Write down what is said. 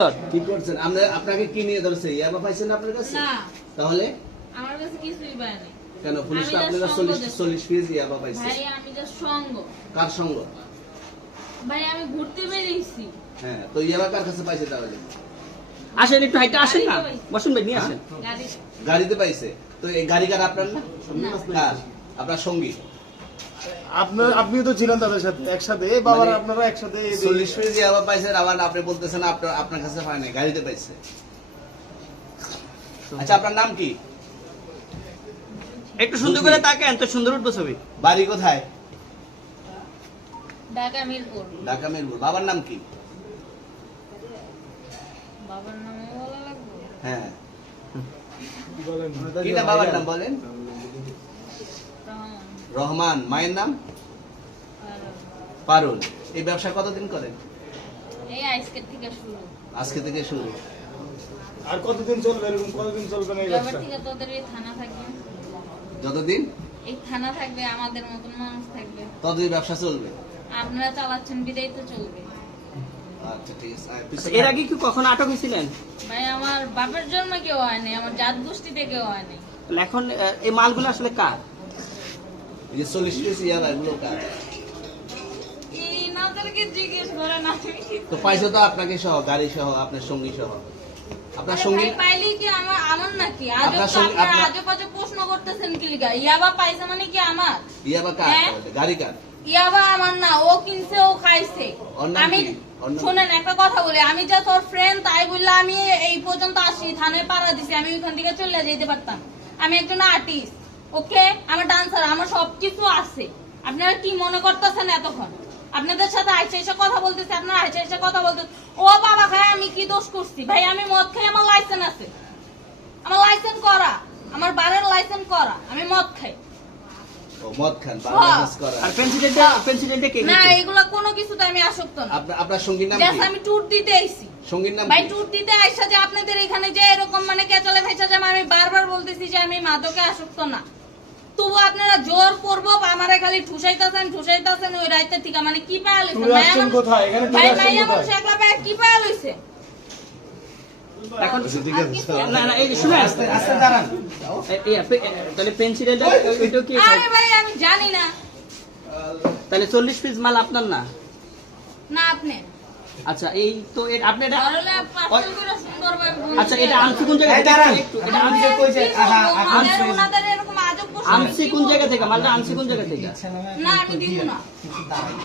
কি করছেন? আমরা আপনাকে কি নিয়ে ধরছে? ইয়াবা পাইছেন আপনার কাছে? না, তাহলে আমার কাছে কিছুই পায় নাই। কেন পুলিশ তো আমি আপনারা just সঙ্গ 40 পিস ইয়াবা পাইছে? ভাই আমি জাস্ট সঙ্গ। কার সঙ্গ? ভাই আমি ঘুরতে বেরিয়েছি। হ্যাঁ, তো ইয়াবা কার কাছে পাইছে তাহলে? আসেন একটু হাইটা আসেন না, বসুন ভাই নিয়ে আসেন। গাড়ি গাড়িতে পাইছে। তো এই গাড়ি কার আপনার না? না। কার? আপনার সঙ্গী। আপনিও তো ছিলেন তাদের সাথে একসাথে, এই বাবার মানে আপনারা একসাথে 40 পিস ইয়াবা পাইছেন, আবার আপনি বলতেছেন আপনার কাছে পায় নাই, গাড়িতে পাইছে। আচ্ছা, আপনার নাম কি? একটু সুন্দর করে তাকান তো সুন্দর উঠবো ছবি। বাড়ি কোথায়? ঢাকা মিরপুর। ঢাকা মিরপুর। বাবার নাম কি? বাবার নামও বলা লাগবে? হ্যাঁ, বলেন। কি না বাবার নাম বলেন? রহমান। রহমান। মায়ের নাম? আর পারুল। এই ব্যবসা কতদিন করেন? এই আজকের থেকে শুরু। আজকে থেকে শুরু। আর কতদিন চলবে, এরকম কতদিন চলবে না এই এবার ব্যবসা? থেকে তোদের এই থানা থাকবে, যতদিন এই থানা থাকবে, আমাদের মতন মানুষ থাকবে। ততদিন ব্যবসা চলবে। আপনারা চালাচ্ছেন বিদায় তো চলবে। আচ্ছা, ঠিক আছে। পিছনে এর আগে কি কখনো আটক হয়েছিলেন? ভাই আমার বাপের জন্ম কেউ হয়নি, আমার জাত গোষ্ঠীতে কেউ হয়নি। তাহলে এখন এই মালগুলো আসলে কার? এই যে 40 পিস ইয়াবা, এগুলো কার? ইনাদেরকে জিজ্ঞেস করেন, আমি কি তো পাইছে তো আপনাকে সহ, গাড়ি সহ, আপনার সঙ্গী সহ। আপনার আরে সঙ্গী ভাই পাইলেই কি আমার নাকি? আজব আপনার তো সঙ্গে- আপনারা আপনার- আজব আজব প্রশ্ন করতেছেন কি লিগা? ইয়াবা পাইছে মানে কি আমার? ইয়াবা কার? হ্যাঁ? তাহলে? গাড়ি কার? ইয়াবা আমার না, ও কিনছে, ও খাইছে। ওর নাম আমি কি? ওর নাম শুনেন একটা কথা বলি, আমি যা তোর ফ্রেন্ড তাই বললে আমি এই পর্যন্ত আসি, থানায় পাড়া দিছি, আমি ওইখান থেকে চলে যেতে পারতাম। আমি একজন আর্টিস্ট, ওকে, আমার ডান্সার, আমার সবকিছু আছে। আপনারা কি মনে করতেছেন এতক্ষণ? আপনাদের সাথে আইসা এসে কথা বলতেছে, আপনারা আইসা এসে কথা বলতেছে। ও বাবা খায়, আমি কি দোষ করছি? ভাই আমি মদ খাই, আমার লাইসেন্স আছে, আমার লাইসেন্স করা, আমার বারের লাইসেন্স করা, আমি মদ খাই ও মদ খান, বাংলাদেশ করা। আর প্রেসিডেন্টে কে না। দিত? এগুলা কোনো কিছুতে আমি আসক্ত না। আপনার সঙ্গীর নাম জাস্ট কি? আমি ট্যুর দিতে আইছি। সঙ্গীর নাম ভাই কি? ট্যুর দিতে আইসা যে আপনাদের এখানে যে এরকম মানে কেচলে ভেসা যে আমি বারবার বলতেছি যে আমি মাদকে আসক্ত না, তবু আপনারা জোর করবো আমারে খালি ঠুসাইতাছেন ওই রাইতে থেকে, মানে কি পায়া লইছে? ট্যুরে আসছেন কোথায়? এখানে ট্যুরে ভাই আসছেন মাইয়া কোথায়? মানুষ একলা পায়া কি পায়া লইছে? এখন ঠিক আর আছে, কিছু স্যার। না না এই শুনে আস্তে দাঁড়ান। তাহলে প্রেসিডেন্ট ওইটা কি? আরে ভাই আমি জানি না। তাহলে 40 পিস মাল আপনার না? না আপনি আচ্ছা এই তো আপনি এটা ধরলে পার্সেল করে সুন্দরভাবে বলুন। আচ্ছা এটা আনছি কোন জায়গা এই থেকে? দাঁড়ান। একটু এটা ভাই, আনছি কি বলবো? আমাদের ওনাদের এরকম আজব প্রশ্ন আমি আনছি কি কোন বলবো? জায়গা থেকে? মালটা আনছি কোন জায়গা থেকে? না আমি দিব না।